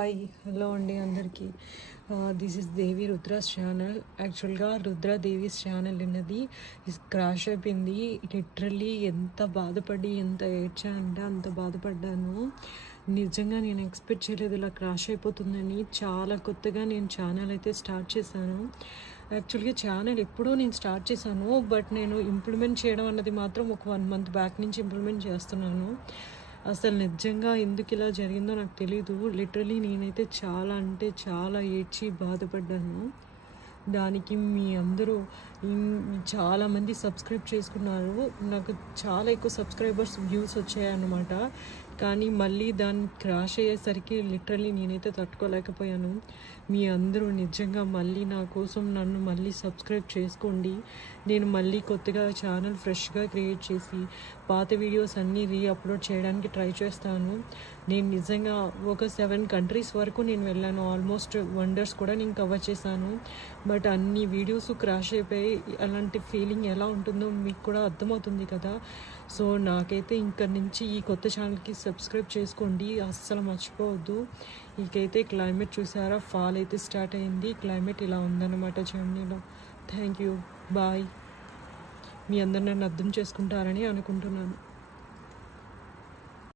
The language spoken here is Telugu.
హాయ్ హలో అండి అందరికీ. This is Devi Rudras channel. యాక్చువల్గా రుద్రాదేవిస్ ఛానల్ అన్నది క్రాష్ అయిపోయింది. లిటరల్లీ ఎంత బాధపడి ఎంత ఏడ్చా అంటే అంత బాధపడ్డాను. నిజంగా నేను ఎక్స్పెక్ట్ చేయలేదు ఇలా క్రాష్ అయిపోతుందని. చాలా కొత్తగా నేను ఛానల్ అయితే స్టార్ట్ చేశాను. యాక్చువల్గా ఛానల్ ఎప్పుడో నేను స్టార్ట్ చేశాను, బట్ నేను ఇంప్లిమెంట్ చేయడం అన్నది మాత్రం ఒక 1 month బ్యాక్ నుంచి ఇంప్లిమెంట్ చేస్తున్నాను. అసలు నిజంగా ఎందుకు ఇలా జరిగిందో నాకు తెలీదు. లిటరలీ నేనైతే చాలా అంటే చాలా ఏడ్చి బాధపడ్డాను. దానికి మీ అందరూ చాలామంది సబ్స్క్రైబ్ చేసుకున్నారు. నాకు చాలా ఎక్కువ సబ్స్క్రైబర్స్ వ్యూస్ వచ్చాయన్నమాట. కానీ మళ్ళీ దాన్ని క్రాష్ అయ్యేసరికి లిటరలీ నేనైతే తట్టుకోలేకపోయాను. మీ అందరూ నిజంగా మళ్ళీ నా కోసం నన్ను మళ్ళీ సబ్స్క్రైబ్ చేసుకోండి. నేను మళ్ళీ కొత్తగా ఛానల్ ఫ్రెష్గా క్రియేట్ చేసి పాత వీడియోస్ అన్నీ అప్లోడ్ చేయడానికి ట్రై చేస్తాను. నేను నిజంగా ఒక 7 countries వరకు నేను వెళ్ళాను. ఆల్మోస్ట్ వండర్స్ కూడా నేను కవర్ చేశాను. బట్ అన్ని వీడియోస్ క్రాష్ అయిపోయి అలాంటి ఫీలింగ్ ఎలా ఉంటుందో మీకు కూడా అర్థమవుతుంది కదా. సో నాకైతే ఇక్కడ నుంచి ఈ కొత్త ఛానల్కి సబ్స్క్రైబ్ చేసుకోండి, అస్సలు మర్చిపోవద్దు. ఇకైతే క్లైమేట్ చూసారా, ఫాల్ అయితే స్టార్ట్ అయింది. క్లైమేట్ ఇలా ఉందన్నమాట చెన్నైలో. Thank you, bye. మీ అందరు నన్ను అర్థం చేసుకుంటారని అనుకుంటున్నాను.